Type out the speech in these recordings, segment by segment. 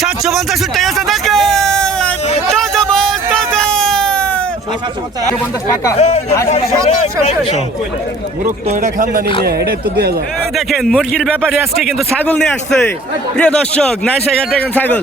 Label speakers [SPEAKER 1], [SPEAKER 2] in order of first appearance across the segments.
[SPEAKER 1] সাতশো পঞ্চাশ
[SPEAKER 2] টাকা দেখেন! মুরগির ব্যাপারে আজকে কিন্তু ছাগল নিয়ে আসছে। প্রিয় দর্শক
[SPEAKER 1] নাই সেখানে ছাগল।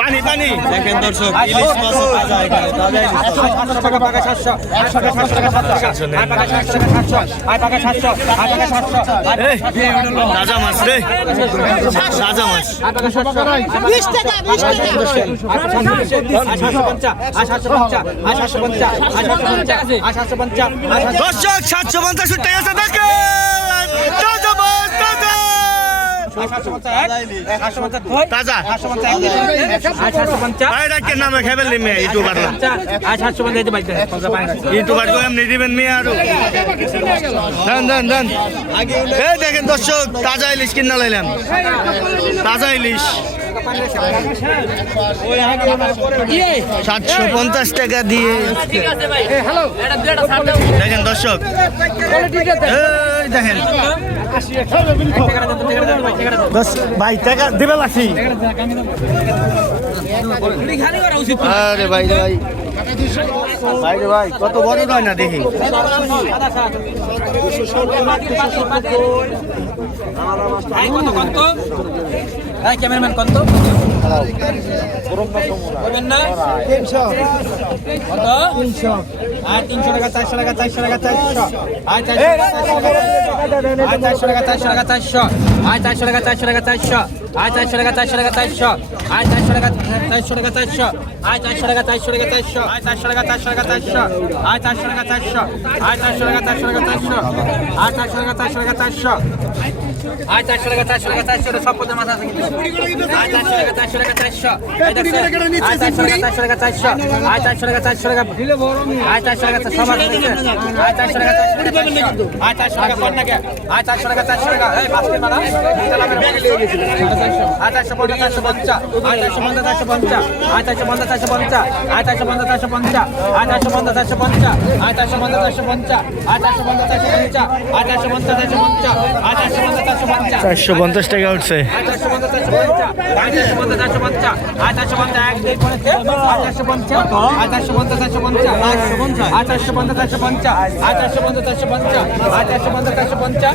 [SPEAKER 1] পানি পানি
[SPEAKER 3] দেখেন দর্শক ইলিশ মাছ তাজা এখানে তাজা ইলিশ
[SPEAKER 1] মাছ টাকা পাকা 700 টাকা 700 টাকা 700 টাকা 700 টাকা 700 টাকা 700 টাকা 700
[SPEAKER 2] টাকা তাজা মাছ রে তাজা মাছ
[SPEAKER 1] 20 টাকা 20 টাকা 750 750 750 750
[SPEAKER 2] দর্শক 750 টাকা আছে দেখেন তাজা নামে খেবেন মেয়ে ইউটিউবার ইউটিউবার তো এমনি দিবেন মেয়ে আরও দেন দেন দেন এই দেখেন দর্শক তাজা ইলিশ কিনা লাইলাম তাজা ইলিশ সাতশো পঞ্চাশ টাকা দিয়ে দেখেন দর্শক দেখেন ভাই টাকা দেবে লাসি আরে ভাই রে ভাই। ভাই রে ভাই কত বড় নয় না দেখি।
[SPEAKER 1] ক্যামেরাম্যান কত কত আর তিনশো টাকা চারশো টাকা চারশো টাকা চারশো আর চারশো টাকা চারশো টাকা চারশো আর চারশো টাকা চারশো টাকা চারশো আর চারশো টাকা চারশো টাকা চারশো আর চারশো টাকা চারশো টাকা চারশো আর চারশো টাকা চারশো টাকা চারশো আর চারশো টাকা চারশো টাকা চারশো আর চারশো টাকা চারশো আর চারশো টাকা চারশো টাকা চারশো আর চারশো টাকা চারশো টাকা চারশো আর চারশো টাকা চারশো টাকা চারশো সব পদের মাথা আছে কিন্তু আর চারশো টাকা চারশো টাকা চারশো আর চারশো টাকা চারশো টাকা চারশো আর চারশো টাকা চারশো টাকা আর চারশো টাকা চারশো টাকা চারশো টাকা চারশো আর চারশো টাকা চারশো টাকা চারশো এই মারা আর চারশো পঞ্চাশ চারশো পঞ্চাশ আর চারশো পঞ্চাশ চারশো পঞ্চাশ আর চারশো পঞ্চাশ চারশো পঞ্চাশ আর চারশো পঞ্চাশ চারশো পঞ্চাশ আর চারশো পঞ্চাশ চারশো পঞ্চাশ আর চারশো পঞ্চাশ চারশো পঞ্চাশ আর চারশো পঞ্চাশ চারশো পঞ্চাশ আর চারশো পঞ্চাশ চারশো পঞ্চাশ আর চারশো পঞ্চাশ চারশো পঞ্চাশ
[SPEAKER 2] চারশো পঞ্চাশ টাকা উঠছে
[SPEAKER 1] আঠাশশো পঞ্চাশ চারশো পঞ্চাশ আঠাশশো পঞ্চাশ চারশো পঞ্চাশ আঠাশশো পঞ্চাশ এক দুই পঞ্চাশ পঞ্চাশ চারশো পঞ্চাশ পঞ্চাশ চারশো পঞ্চাশ চারশো পঞ্চাশ পঞ্চাশ চারশো পঞ্চাশ
[SPEAKER 2] চারশো পঞ্চাশ পাচ্ছেন
[SPEAKER 1] আঠাশশো পঞ্চাশ চারশো পঞ্চাশ পঞ্চাশ চারশো পঞ্চাশ চারশো পঞ্চাশ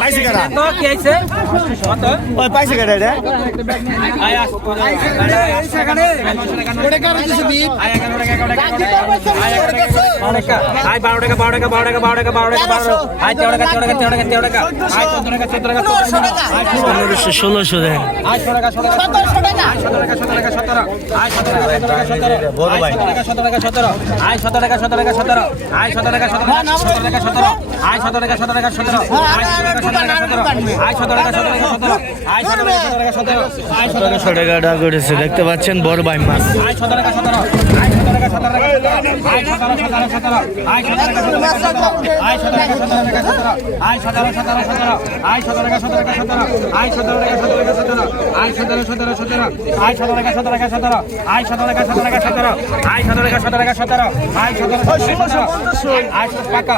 [SPEAKER 2] পাইছে কারা
[SPEAKER 1] কি আছে কত
[SPEAKER 2] ওই পাইছে কারা এটা
[SPEAKER 1] বারো টাকা বারো টাকা বারো টাকা বারো টাকা বারো টাকা বারো আয় তেরো টাকা তেরো টাকা তেরো টাকা তেরো টাকা আয় চোদ্দ টাকা চোদ্দ টাকা চোদ্দ টাকা
[SPEAKER 2] ষোলোশো দেন
[SPEAKER 1] আয় ষোলো টাকা ষোলো টাকা সতেরো টাকা সতেরো টাকা সতেরো আয়
[SPEAKER 2] দেখতে পাচ্ছেন বড় বাই মাছ
[SPEAKER 1] আয় সতেরো টাকা সতেরো টাকা সতেরো আয় সতেরো টাকা সতেরো টাকা সতেরো আয় সতেরো সতেরো সতেরো টাকা সতেরো আয় সতেরো টাকা সতেরো টাকা সতেরো আয় সতেরো টাকা সতেরো টাকা সতেরো আয় সতেরো আয় পাকা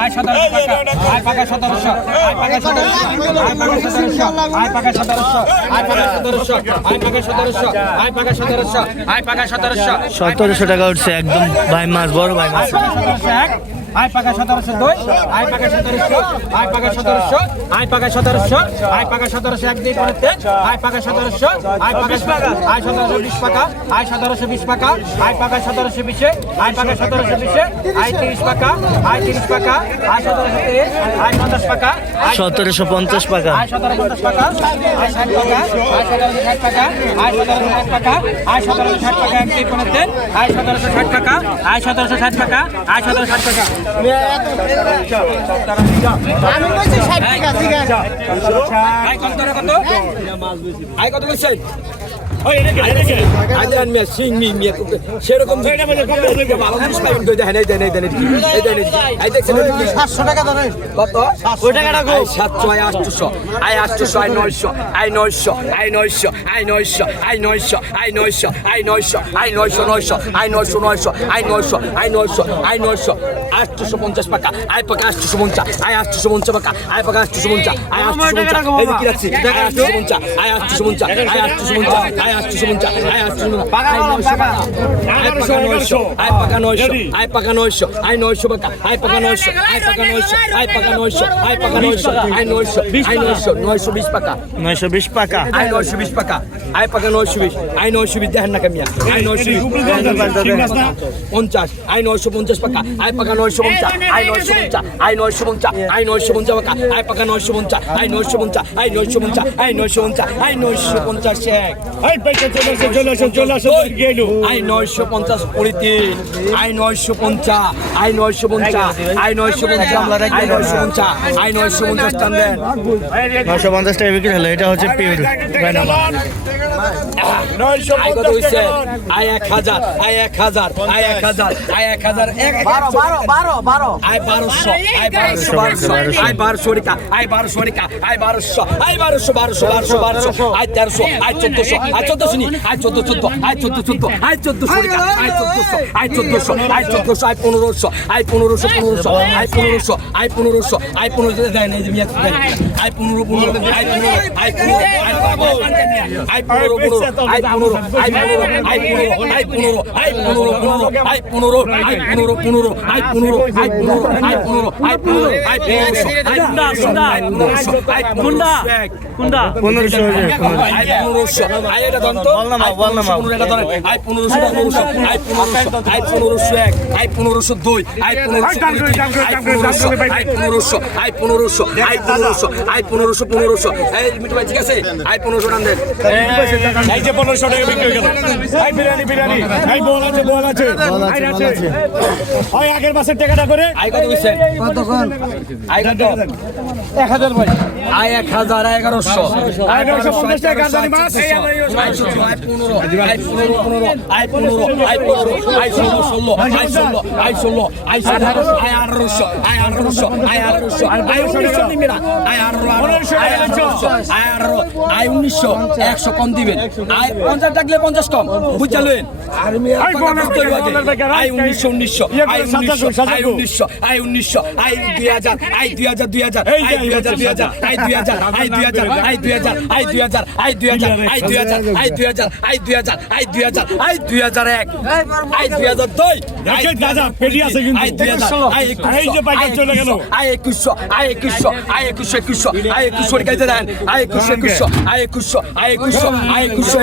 [SPEAKER 1] আয় সতেরো পাকা আয় পাকা সতেরোশো আয় পাকা সতেরোশো আয় পাকা সতেরোশো আয় পাকা সতেরোশো আয় পাকা সতেরোশো আয় পাকা সতেরোশো আয় পাকা সতেরোশো আয় পাকা সতেরোশো
[SPEAKER 2] সতেরোশো টাকা উঠছে একদম ভাই মাছ বড় ভাই মাছ
[SPEAKER 1] আয় পাকা সতেরোশো
[SPEAKER 4] পাকা সতেরোশো দুই আয় পাকা সতেরোশো আয় পাকা সতেরোশো আয় পাকা সতেরোশো আয় পাকা সতেরোশো এক দুই পনেরো আয় পাকা সতেরোশো আয় পাকা আয় সতেরোশো বিশ পাকা আয় সতেরোশো বিশ পাকা আয় পাকা সতেরোশো বিশে আয় পাকা সতেরোশো বিশে আয় তিরিশ পাকা আয় তিরিশ পাকা আয় সতেরোশো তিরিশ আয় পঞ্চাশ পাকা আয়
[SPEAKER 2] সতেরোশো পঞ্চাশ টাকা
[SPEAKER 4] আয় সতেরো পঞ্চাশ টাকা আয় ষাট টাকা আয় সতেরোশো ষাট টাকা আয় সতেরোশো ষাট টাকা আয় সতেরোশো ষাট টাকা এক দুই পনেরো তিন আয় সতেরোশো ষাট টাকা আয় সতেরোশো ষাট টাকা আয় সতেরোশো ষাট টাকা আয় কত টাকা কত আয় কত বলছেন সেরকম সাতশো আয় আটশো আয় আটশো আয় নয়শো আয় নয়শো আয় নয়শো আয় নয়শো আয় নয়শো আয় নয়শো আয় নয়শো আয় নয়শো নয়শো আয় নয়শো নয়শো আয় নয়শো আয় নয়শো আয় নয়শো আটশো পঞ্চাশ টাকা আয় পাকা আটশো পঞ্চাশ আয় আটশো পঞ্চাশ টাকা আয় পাকা আটশো পঞ্চাশ আয় আটশো পঞ্চাশ এই কি রাখছি আয় আটশো পঞ্চাশ আয় আটশো পঞ্চাশ আয় আটশো পঞ্চাশ আয় আটশো পঞ্চাশ আয় আটশো নয়শো আয় পাকা নয়শো আয় পাকা নয়শো আয় নয়শো পাকা আয় পাকা নয়শো আয় পাকা নয়শো আয় পাকা নয়শো আয় পাকা নয়শো আয় নয়শো আয় নয়শো নয়শো বিশ পাকা
[SPEAKER 2] নয়শো বিশ টাকা
[SPEAKER 4] আয় নয়শো বিশ পাকা আয় পাকা নয়শো বিশ আয় নয়শো বিশ দেখেন না কামিয়া আয় নয়শো পঞ্চাশ আয় নয়শো পঞ্চাশ পাকা আয় পাকা নয়শো পঞ্চাশ আয় নয়শো পঞ্চাশ আয় নয়শো পঞ্চাশ আয় নয়শো পঞ্চাশ পাকা আয় পাকা নয়শো পঞ্চাশ আয় নয়শো পঞ্চাশ আয় নয়শো পঞ্চাশ আয় নয়শো পঞ্চাশ আয় নয়শো পঞ্চাশ এক আই নয়শো পঞ্চাশ কুড়ি তিন আই নয়শো পঞ্চাশ আই নয়শো পঞ্চাশ আই নয়শো পঞ্চাশ আই নয়শো পঞ্চাশ আই নয়শো পঞ্চাশ টান দেন
[SPEAKER 2] নয়শো পঞ্চাশ টাকা বিক্রি হলো এটা হচ্ছে
[SPEAKER 4] আই কত হয়েছে আই এক হাজার আই এক হাজার আই এক হাজার আই এক হাজার এক বারো বারো বারো বারো আই বারোশো আই বারোশো বারোশো আই বারোশো রিকা আই বারোশো রিকা আই বারোশো আই বারোশো বারোশো বারোশো বারোশো আই তেরোশো আই চোদ্দশো আই চোদ্দশো নি আই চোদ্দ চোদ্দ আই চোদ্দ চোদ্দ আই চোদ্দশো রিকা আই চোদ্দশো আই চোদ্দশো আই চোদ্দশো আই পনেরোশো আই পনেরোশো পনেরোশো আই পনেরোশো আই পনেরোশো আই পনেরোশো দেন এই যে মিয়া আই পনেরো পনেরো আই পনেরো আই পনেরো আই পনেরো পনেরো আই পনেরো আই পনেরো আই পনেরো আই পনেরো আই পনেরো পনেরো আই পনেরো আই পনেরো পনেরো আই পনেরো আই পনেরো আই পনেরো আই পনেরো আই পনেরোশো আই পনেরোশো আই পনেরোশো আই এক
[SPEAKER 2] কোনটা পনেরোশো
[SPEAKER 4] আই পনেরোশো আই এটা ধরেন তো
[SPEAKER 2] বল না মা, বল না মা।
[SPEAKER 4] পনেরো এটা ধরেন আই পনেরোশো পনেরোশো আই পনেরোশো আই পনেরোশো এক আই পনেরোশো দুই আই পনেরোশো আই পনেরোশো আই পনেরোশো আই পনেরোশো আই পনেরোশো পনেরোশো এই মিটু ভাই ঠিক আছে আই পনেরোশো টান দেন
[SPEAKER 3] এই যে পনেরোশো টাকা বিক্রি গেল এই বিরিয়ানি বিরিয়ানি এই বল আছে বল আছে এই আছে ওই আগের মাসের টাকাটা করে
[SPEAKER 4] কম দিবেন। আই 50 থাকলে পঞ্চাশ কম।
[SPEAKER 3] বুঝা লইন আর আমি
[SPEAKER 4] আই 19
[SPEAKER 3] 19
[SPEAKER 4] আই। উনিশশো আই উনিশশো আই দুই হাজার আই দুই হাজার দুই হাজার আই দুই হাজার দুই হাজার আই দুই হাজার আই দুই হাজার আই দুই হাজার আই দুই হাজার আই দুই হাজার আই দুই হাজার আই দুই হাজার আই দুই হাজার আই দুই হাজার আই দুই হাজার এক আই দুই হাজার দুই
[SPEAKER 3] দেখেন দাদা, পেটি আছে কিন্তু।
[SPEAKER 4] আই দুই হাজার আই একুশশো
[SPEAKER 3] এই যে পাইকার চলে গেল।
[SPEAKER 4] আই একুশশো আই একুশশো আই একুশশো একুশশো আই একুশশো গাইতে দেন আই একুশশো একুশশো আই একুশশো আই একুশশো আই একুশশো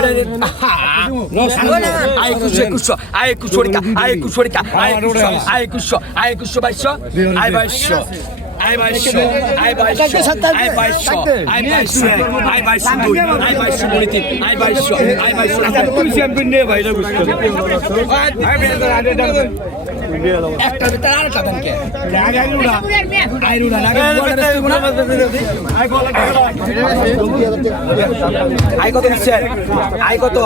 [SPEAKER 4] আই একুশশো একুশশো আই একুশশো আই একুশশো আই একুশশো আই একুশশো আই একুশশো বাইশশো আই বাইশশো আই বাইশশো আই বাইশশো আই বাইশশো আই বাইশশো আই বাইশশো দুই আই বাইশশো কুড়ি তিন আই বাইশশো আই বাইশশো তুই চ্যাম্পিয়ন নিয়ে ভাইরা বুঝতে পনেরোশো পনেরোশো আই কত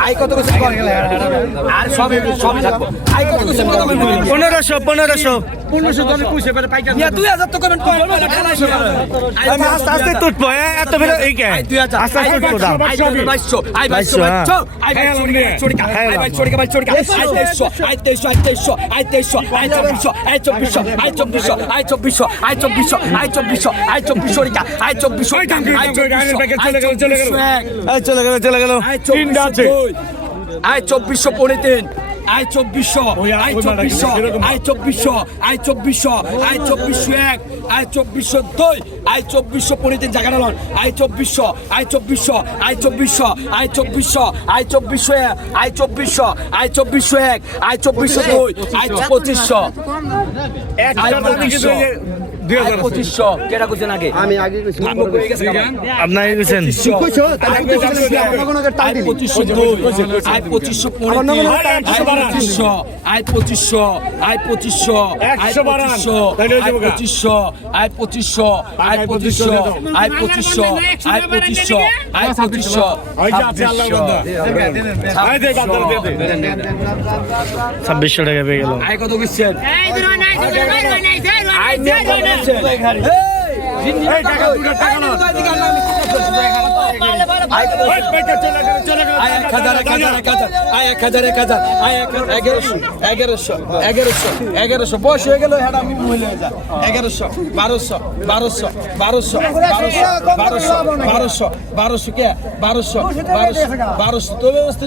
[SPEAKER 4] আই কত আই কত আর
[SPEAKER 2] পনেরোশো পনেরোশো
[SPEAKER 4] ইয়া দুই হাজার তো করবেন কম
[SPEAKER 2] আস্তে আস্তে তুটবো হ্যাঁ? এত বেরো এই কে
[SPEAKER 4] আই দুই হাজার
[SPEAKER 2] আস্তে আস্তে তুটবো দাম
[SPEAKER 4] আই বাইশশো আই বাইশশো আই বাইশশো আই বাইশশো আই বাইশশো আই তেইশশো আই তেইশশো আই তেইশশো আই আই চব্বিশশো আই চব্বিশশো আই চব্বিশশো আই চব্বিশশো আই চব্বিশশো আই চব্বিশশো আই চব্বিশশো আই চব্বিশশো আই
[SPEAKER 3] চলে গেল, চলে গেল।
[SPEAKER 2] চলে গেল
[SPEAKER 4] আই চব্বিশশো আই পনেরো তিন আই চব্বিশশো
[SPEAKER 3] আই
[SPEAKER 4] চব্বিশশো আই চব্বিশশো আই চব্বিশশো আই চব্বিশশো এক আই চব্বিশশো দুই আই চব্বিশশো পনেরো জায়গাটা লন। আই চব্বিশশো আই চব্বিশশো আই চব্বিশশো আই চব্বিশশো আই চব্বিশশো এক আই চব্বিশশো আই চব্বিশশো এক আই চব্বিশশো দুই আই পঁচিশশো।
[SPEAKER 3] এক
[SPEAKER 4] আয়
[SPEAKER 3] দাম কিন্তু এই যে দুই
[SPEAKER 4] আয়
[SPEAKER 3] হাজার আছে।
[SPEAKER 4] পঁচিশশো। কেটা করছেন আগে আমি আগে
[SPEAKER 2] আপনার গেছেন
[SPEAKER 4] আয় পঁচিশশো দুই। আয় পঁচিশশো পনেরো আয় পঁচিশশো আয় পঁচিশশো আয় পঁচিশশো আয় পঁচিশশো আয় পঁচিশশো আয় পঁচিশশো আয় পঁচিশশো আয় পঁচিশশো আয় পঁচিশশো আয় পঁচিশশো
[SPEAKER 3] ওই যে আছে আল্লাহর বান্দা। আয় দে, বান্দার দে, দে।
[SPEAKER 2] ছাব্বিশশো। টাকা পেয়ে গেল
[SPEAKER 4] আয় কত আয়
[SPEAKER 3] টাকা
[SPEAKER 4] এক হাজার এক হাজার এক হাজার আয় এক হাজার এক হাজার আয় এক এগারোশো এগারোশো এগারোশো এগারোশো বয়স হয়ে গেল হ্যাঁ হয়ে এগারোশো বারোশো বারোশো বারোশো বারোশো বারোশো বারোশো কে বারোশো বারোশো বারোশো তো ব্যবস্থা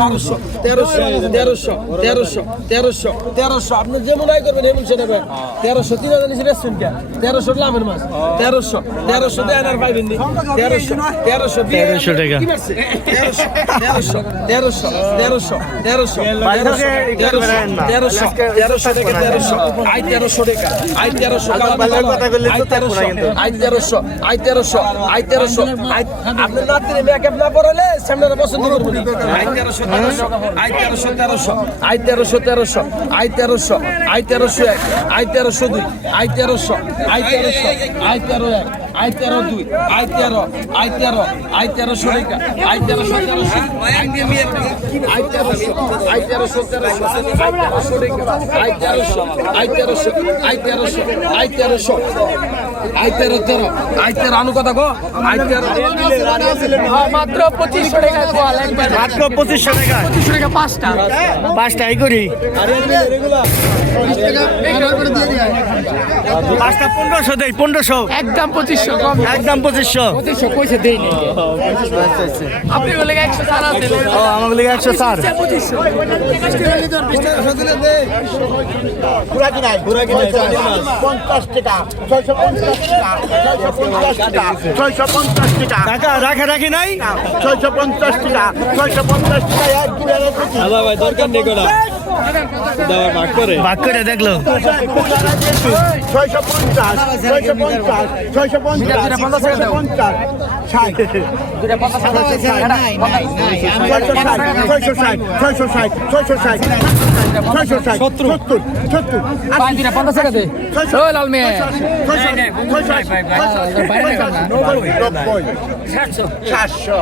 [SPEAKER 4] বারোশো তেরোশো তেরোশো তেরোশো তেরোশো তেরোশো আপনি যেমন আয় করবেন এমন সে নেবেন তেরোশো তিন হাজার নিচে বেচছেন কে তেরোশো লাভের মাছ তেরোশো তেরোশো দেন আর পাইবেন তেরোশো তেরোশো দিয়ে-
[SPEAKER 2] তেরোশো টাকা।
[SPEAKER 4] তেরোশো তেরোশো তেরোশো তেরোশো তেরোশো। তেরোশো থেকে তেরোশো আই তেরোশো টাকা আই তেরোশো। আই তেরোশো আই তেরোশো আই তেরোশো আই তেরোশো আই আপনি রাত্রে মেকআপ না পড়ালে সামনে পছন্দ করব আই তেরোশো তেরোশো আই তেরোশো তেরোশো আই তেরোশো তেরোশো আই তেরোশো আই তেরোশো এক আই তেরোশো দুই আই তেরোশো আই তেরোশো আই তেরো এক। আই তেরো দুই আই তেরো আই তেরো আই তেরোশো টাকা আই তেরোশো তেরোশো আই তেরোশো আই তেরোশো তেরোশো আই তেরোশো আই তেরোশো আই তেরোশো আই তেরোশো আই তেরো তেরো আই তেরো আনু কথা গো আই তেরো
[SPEAKER 5] মাত্র পঁচিশশো টাকা
[SPEAKER 2] মাত্র পঁচিশশো টাকা।
[SPEAKER 5] পঁচিশশো টাকা পাঁচটা।
[SPEAKER 2] পাঁচটাই করি। পাঁচটা পনেরোশো দেই পনেরোশো।
[SPEAKER 5] একদম পঁচিশশো।
[SPEAKER 2] একদম পঁচিশশো।
[SPEAKER 5] পঁচিশশো কইছে দেই নি আপনি বলে একশো চার আছে?
[SPEAKER 2] ও আমাকে লিখে একশো চার
[SPEAKER 5] পঁচিশশো।
[SPEAKER 6] পঞ্চাশ টাকা ছয়শো পঞ্চাশ টাকা ছয়শো পঞ্চাশ টাকা ছয়শো পঞ্চাশ টাকা
[SPEAKER 2] টাকা রাখা রাখি নাই
[SPEAKER 6] ছয়শো পঞ্চাশ টাকা ছয়শো পঞ্চাশ টাকা এক হাজার পঁচিশ
[SPEAKER 2] ভাগ করে দেখল
[SPEAKER 6] ছয়শো পঞ্চাশ ছয়শো পঞ্চাশ ছয়শো পঞ্চাশ ছয়শো পঞ্চাশ ষাট ছয়শো ষাট ছয়শো ষাট ছয়শো ষাট ছয়শো ষাট সত্তর সত্তর
[SPEAKER 5] পাঁচ পঞ্চাশ টাকা দে লাল মেয়ে
[SPEAKER 6] সাতশো সাতশো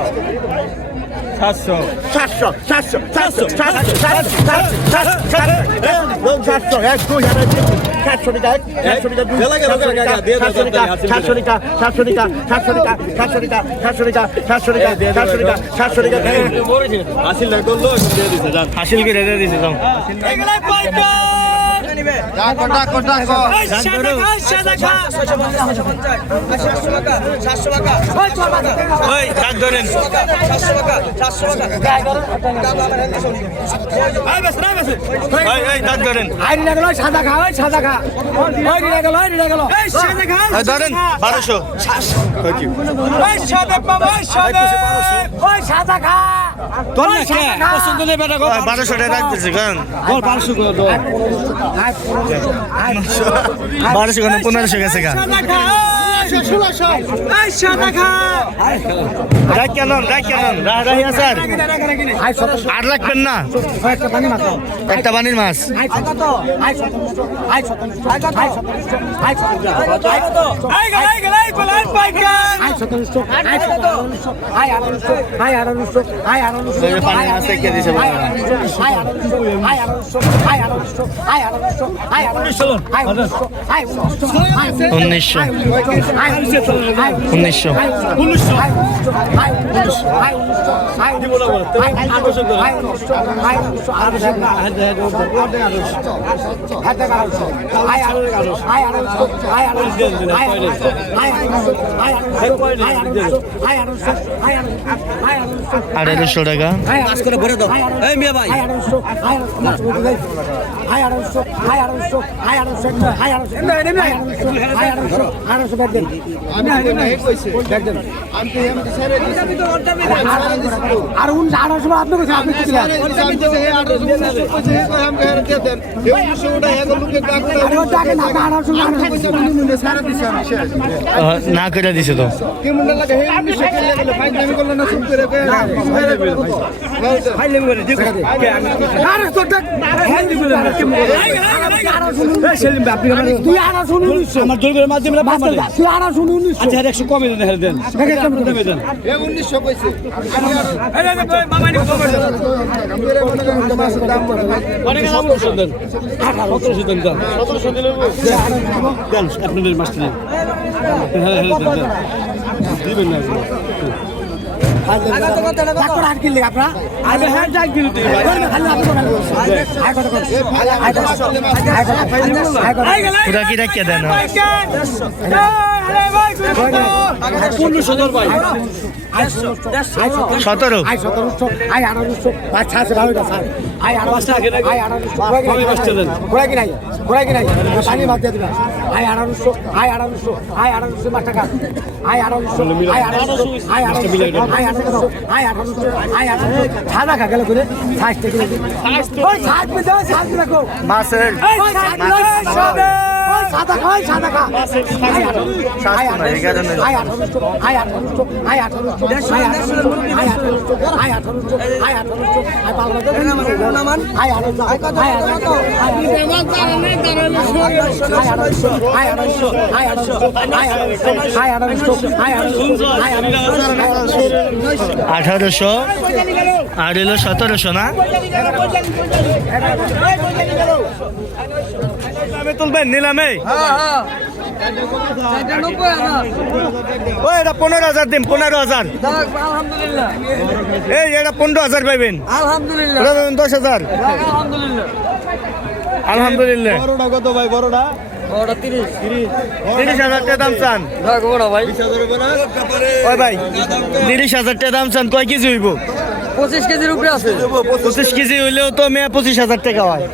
[SPEAKER 6] সাতশো সাতশো সাতশো সাতশো সাতশো এক দুই হাজার সাতশো টাকা এক সাতশো টাকা সাতশো টাকা সাতশো টাকা সাতশো টাকা সাতশো টাকা সাতশো টাকা সাতশো টাকা সাতশো টাকা সাতশো টাকা সাতশো টাকা
[SPEAKER 2] হাসিল করে দিয়ে ডাক ওই ডাক ধরেন
[SPEAKER 5] সাদা খা ওই সাদা খা ওই নিয়ে গেল ওই নিয়ে গেল
[SPEAKER 2] ওই ধরেন বারোশো
[SPEAKER 5] সাদা পাবো তোর না কে? বেটা
[SPEAKER 2] গো টাকা রাখতেছি গান। গো 1200 গো দো 1200 গো গেছে গান। আট লাগবেন না একটা পানির মাছ উনিশশো। উনিশশো। আড়াইশো টাকা।
[SPEAKER 7] করে ভরে দাও। এই মিয়া ভাই।
[SPEAKER 5] আয় আড়াইশো আয় আড়াইশো আয় আড়াইশো আর উন আড়াইশো আপনি
[SPEAKER 2] কোথায় না দিছে তো।
[SPEAKER 4] আমার জোর করে মাঝে মেলা ভাত
[SPEAKER 5] তুই আড়া শুনে উনিশ
[SPEAKER 4] আচ্ছা একশো কমে দেন হ্যাঁ দেন। কমে দেন। আপনাদের মাস্টার দিবেন না
[SPEAKER 5] ডাক্তার আর কিনলে আপনার
[SPEAKER 4] আগে হ্যাঁ ডাক কিনতে
[SPEAKER 2] পুরা কি ডাকিয়ে দেন সতেরো
[SPEAKER 5] আই আঠারোশো আচ্ছা আছে ভালো স্যার আই আঠারোশো আই আঠারোশো ঘোড়া কি নাই ঘোড়া কি নাই পানি বাদ দিয়ে দিলাম আই আঠারোশো আই আঠারোশো আই আঠারোশো পাঁচ টাকা আই আঠারোশো আই আঠারোশো আই আঠারোশো আই সাদা খা গেল করে ষাট টাকা মাসের আঠারোশো
[SPEAKER 2] আর এলো সতেরোশো না তুলবেন নিলামে ও এটা পনেরো হাজার দিন পনেরো হাজার। এই এটা পনেরো হাজার পাইবেন। পাবেন দশ হাজার। আলহামদুলিল্লাহ।
[SPEAKER 6] কত ভাই বড়টা?
[SPEAKER 2] তিরিশ। হাজার টাকা দাম চান। ভাই তিরিশ হাজার টাকা দাম চান কয় কেজি হইব?
[SPEAKER 7] পঁচিশ কেজির উপরে আছে।
[SPEAKER 2] পঁচিশ কেজি হইলেও তো মেয়ে পঁচিশ হাজার টাকা হয়।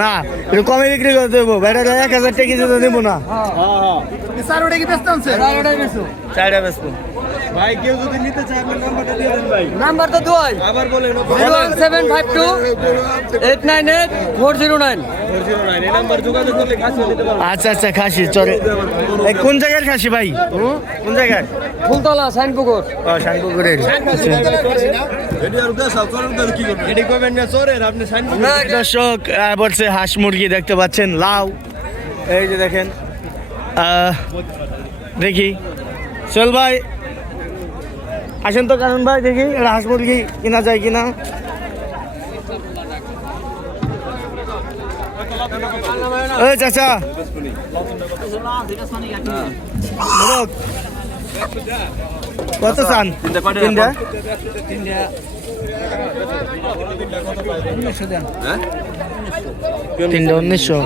[SPEAKER 2] না একটু কমে বিক্রি করে দেবো। বাইরে এক হাজার টাকা কেজি তো দেবো না। চারটা বেসবো
[SPEAKER 6] ভাই কেউ যদি নিতে চায় আপনার নাম্বারটা দিয়ে দেন ভাই।
[SPEAKER 7] নাম্বার তো দুই
[SPEAKER 6] আবার বলেন
[SPEAKER 7] zero one seven five two eight nine eight four zero nine.
[SPEAKER 6] এই নাম্বার যোগাযোগ করলে খাসি নিতে পারব।
[SPEAKER 2] আচ্ছা আচ্ছা খাসি চলে। এই কোন জায়গার খাসি ভাই? কোন জায়গার?
[SPEAKER 7] ফুলতলা সাইনপুকুর।
[SPEAKER 2] ও
[SPEAKER 6] সাইন
[SPEAKER 2] দর্শক বলছে হাঁস মুরগি দেখতে পাচ্ছেন লাউ। এই যে দেখেন দেখি। চল ভাই আসেন তো কারণ ভাই দেখি এটা হাঁস মুরগি কিনা যায় কিনা। ওই চাচা। কত চান? তিনটা তিনটা? উনিশশো।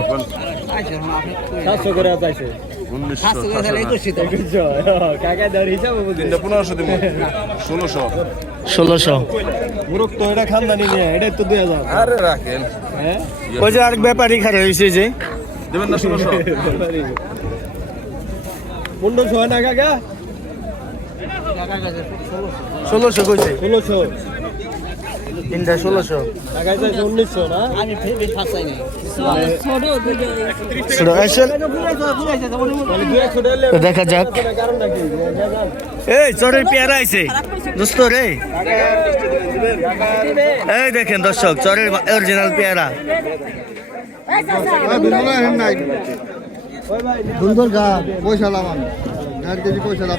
[SPEAKER 6] সাতশো করে কাকা
[SPEAKER 2] ষোলোশো।
[SPEAKER 6] তো এটা খানদানি নিয়ে এটাই তো দুই হাজার। আরে রাখেন। হ্যাঁ?
[SPEAKER 2] ওই যে আরেক ব্যাপারী খারাপ হয়েছে যে।
[SPEAKER 6] পনেরোশো হয় না কাকা?
[SPEAKER 2] ষোলোশো কইছে।
[SPEAKER 6] ষোলোশো।
[SPEAKER 2] তিনটা ষোলোশো। দেখা যাক। এই চরের পেয়ারা আছে দোস্ত রে। এই দেখেন দর্শক চরের অরিজিনাল পেয়ারা।
[SPEAKER 1] পয়সা লাভ পয়সা লাভ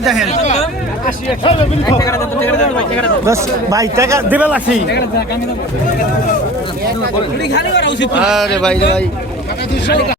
[SPEAKER 2] দেখেন। ভাই টাকা দিবে লাখি আরে ভাই ভাই।